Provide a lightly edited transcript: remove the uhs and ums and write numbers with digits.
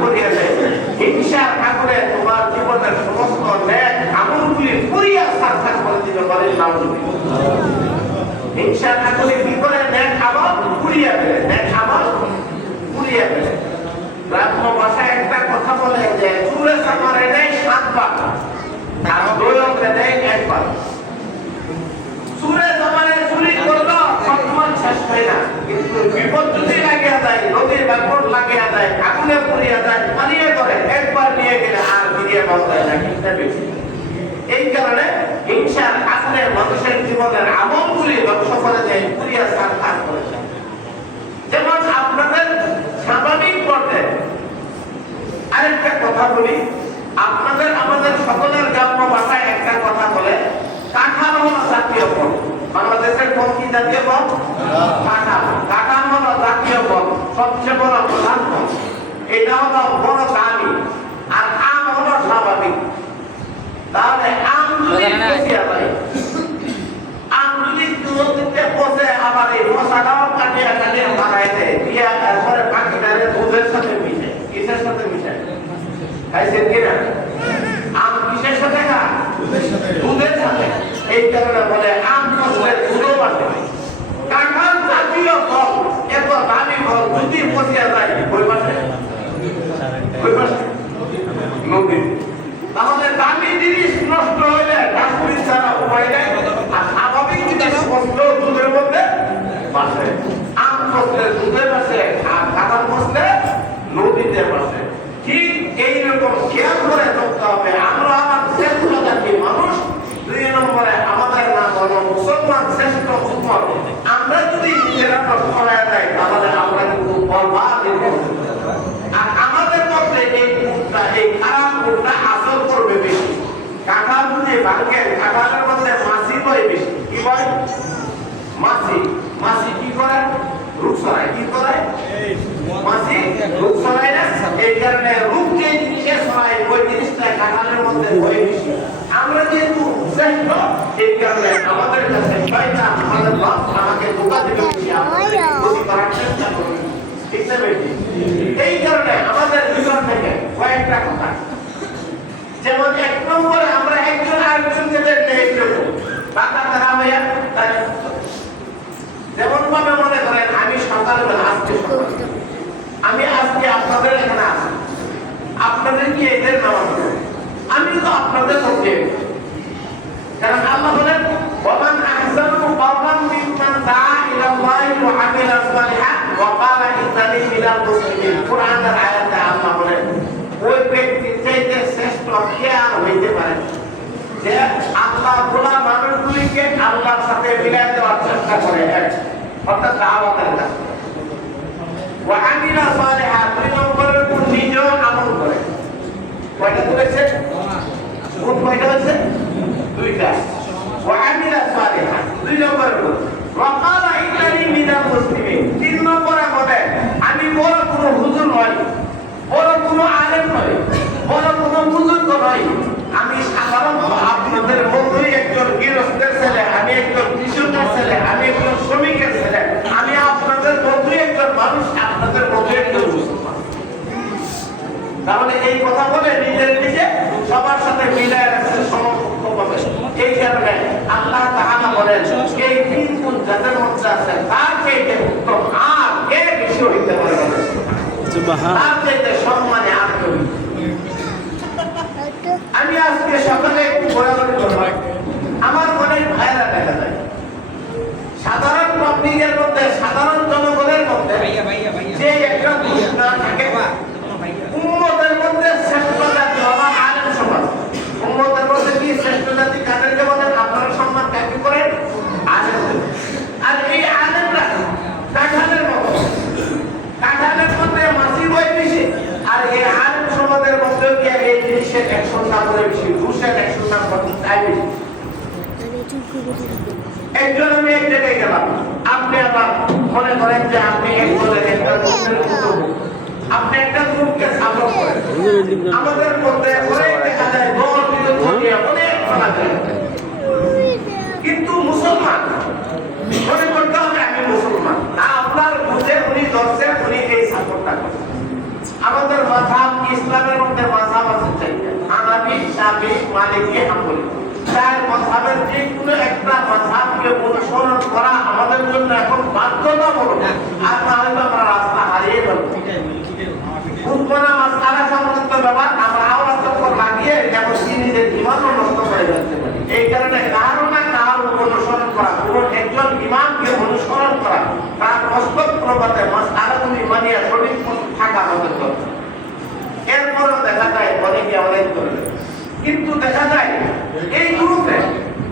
করিয়া দেয়। হিংসার আগুনে তোমার জীবনের সমস্ত নেক আমলগুলি পুড়িয়া ছারখার করে দিবে। বলেন নাউজুবিল্লাহ। হিংসার আগুনে কি করে? নেক আমল পুড়িয়া ফেলে, নেক আমল পুড়িয়া ফেলে। গ্রাম্য ভাষায় একটা কথা বলে যে চুরে সামারে নেই 7 বার আর দৈরে নেই 1 বার। চুরে সামারে চুরি করলো সম্মান শেষ হয় না, কিন্তু বিপদ যদি লাগিয়া যায়, নদীর ব্যাপক লাগিয়া যায়, আগুনে পুড়িয়া যায়, পানিয়ে করে একবার নিয়ে গেলে আর ফিরিয়ে পাওয়া যায় না। কিন্তু বেশি এই কারণে হিংসার আসলে মানুষের জীবনের আমলগুলি ধ্বংস করে দেয়, পুড়িয়া ছারখার করে দেয়। যেমন আপনাদের স্বাভাবিক পর্যায়ে আরেকটা কথা বলি, আপনাদের আমাদের সকলের গ্রাম্য ভাষায় একটা কথা বলে, কাঁঠাল হলো জাতীয় ফল। বাংলাদেশের ফল কি জাতীয় ফল? কাঁঠাল। কাঁঠাল হলো জাতীয় ফল, সবচেয়ে বড় প্রধান ফল। এটা হলো বড় দামি। আর আম হলো স্বাভাবিক। তাহলে আম যদি পচিয়া যায়, আম যদি নদীতে পচে আবার এই পচাটাও কাটিয়া কাটিয়া বানাই দেয়, দিয়া তারপরে পাখিটারে দুধের সাথে মিশায়। কিসের সাথে মিশায়? খাইছেন কিনা? আম কিসের সাথে খায়? দুধের সাথে। এই কারণে বলে আম পচলে দুধও বাড়ে। কাঁঠাল জাতীয় ফল, এত দামি ফল যদি পচিয়া যায়, কই পাশে? কই পাশে? নদী। তাহলে দামি জিনিস নষ্ট হইলে ডাস্টবিন ছাড়া উপায় নেই। আর স্বাভাবিক জিনিস পচলেও দুধের মধ্যে বাসে। আম পচলে দুধে বাসে, আর কাঁঠাল পচলে নদীতে বাসে। ঠিক এইরকম খেয়াল করে চলতে হবে। আমরা আমার শ্রেষ্ঠ জাতির মানুষ, 2 নম্বরে আমাদের নাম হলো মুসলমান, শ্রেষ্ঠ উম্মত। আমরা যদি নিজেরা নষ্ট হয়ে যাই, তাহলে আমরা কিন্তু বরবাদ হয়ে যাব। আর আমাদের মধ্যে এই গুণটা, এই খারাপ গুণটা আসল করবে বেশি। কাঁঠাল যদি ভাঙে, কাঁঠালের মধ্যে মাছি বয় বেশি। কি বয়? মাছি। মাছি কি করে? রোগ ছড়ায়। কি করে? মাছি রোগ ছড়ায় না? এই কারণে রোগ যে জিনিসে ছড়ায়, ওই জিনিসটা কাঁঠালের মধ্যে বয় বেশি। আমরা যেহেতু শ্রেষ্ঠ, এই কারণে আমাদের কাছে শয়তান, আমাদের বাপ আমাকে ধোঁকা দিতে বেশি, আমাদের ক্ষতি করার চেষ্টা করে। ঠিক না বেশি? এই কারণে আমাদের ভিতর থেকে কয়েকটা কথা, যেমন 1 নম্বরে আমরা একজন আরেকজনকে দেখলে একটু বাঁকা তারা হইয়া, যেমন ভাবে মনে করেন আমি সকালবেলা আজকে আপনাদের এখানে আসি, আপনাদের কি এদের নামাজ পড়ে? আমি তো আপনাদের মধ্যে, কারণ আল্লাহ বলেন ওমান আহসানু কওলান মিম্মান দাআ ইলাল্লাহি ওয়া আমিলা সালিহান ওয়া ক্বালা ইন্নানি মিনাল মুসলিমিন। কুরআনের আয়াতে আল্লাহ বলেন ওই ব্যক্তির চাইতে শ্রেষ্ঠ কে আর হইতে পারে যে আল্লাহ বলা মানুষগুলিকে আল্লাহর সাথে মিলাই দেওয়ার চেষ্টা করে, অর্থাৎ দাওয়াতের কাজ। ওয়া আমিলা সালিহান, 2 নম্বরের উপর নিজেও আমল করে। কয়টা করেছে? কোন কয়টা হয়েছে? 2টা। ওয়া আমিলা সালিহান 2 নম্বরের উপর। ওয়া ক্বালা ইন্নানি মিনাল মুসলিমিন 3 নম্বরে বলে আমি বড় কোনো হুজুর নই, বড় কোনো আলেম নই, বড় কোনো বুজুর্গ নই, আমি সাধারণ আপনাদের মতোই একজন গৃহস্থের ছেলে, আমি একজন কৃষকের ছেলে, আমি একজন শ্রমিকের ছেলে, আমি আপনাদের মতোই একজন মানুষ, আপনাদের মতোই একজন মুসলমান। তাহলে এই কথা বলে নিজের নিজে সবার সাথে মিলায় রাখছে সমভাবে। এই কারণে আল্লাহ তাআলা বলেন এই 3 গুণ যাদের মধ্যে আছে তার চাইতে উত্তম আর কে বেশি হইতে পারে? তার চাইতে সম্মানে আর কেউ। আমি আজকে সকালে একটু ঘোরাঘুরি করলাম, আমার অনেক ভাইরা দেখা যায় সাধারণ পাবলিকের মধ্যে, সাধারণ জনগণের মধ্যে যে একটা ঘোষণা থাকে, উম্মতের মধ্যে শ্রেষ্ঠ জাতি হলো আলেম সমাজ। উম্মতের মধ্যে কি শ্রেষ্ঠ জাতি কাদেরকে বলেন? আপনারা সম্মান কাকে করেন? আলেমদের। আর এই আলেমরা কাঁঠালের মতো, কাঁঠালের মধ্যে মাছি বই বেশি, আর এই আলেম সমাজের মধ্যে কি এই জিনিসের অ্যাকশন না করে বেশি, ঘুষের অ্যাকশন না করতে চাই বেশি। একজন আমি এক জায়গায় গেলাম, আপনি আবার মনে করেন যে আপনি একজনের একটা আপনি একটা গ্রুপকে সাপোর্ট করেন। আমাদের মধ্যে অনেক দেখা যায় দল বিরোধী অনেক করা যায়, কিন্তু মুসলমান মনে করতে হবে আমি মুসলমান না, আপনার বুঝে উনি ধরছেন, উনি এই সাপোর্টটা করেন। আমাদের মাযহাব ইসলামের মধ্যে মাযহাব আছে চারটা, হানাফি, শাফিঈ, মালিকি, হাম্বলি। চার মাযহাবের যে কোনো একটা মাযহাবকে অনুসরণ করা আমাদের জন্য এখন বাধ্যতামূলক, আর না হলে আমরা রাস্তা হারিয়ে ফেলব। উৎপন্ন মাসআলা সংক্রান্ত ব্যাপার আমরা আওয়াজ লাগিয়ে যেমন নিজের ইমানও নষ্ট করে ফেলতে পারি। এই কারণে কারো না কারো অনুসরণ করা, কোন একজন ইমামকে অনুসরণ করা, তার মস্তক প্রবাদে মাসআলাগুলি মানিয়ে সঠিক থাকা আমাদের দরকার। এরপরও দেখা যায় অনেকে অনেক করে, কিন্তু দেখা যায় এই গ্রুপে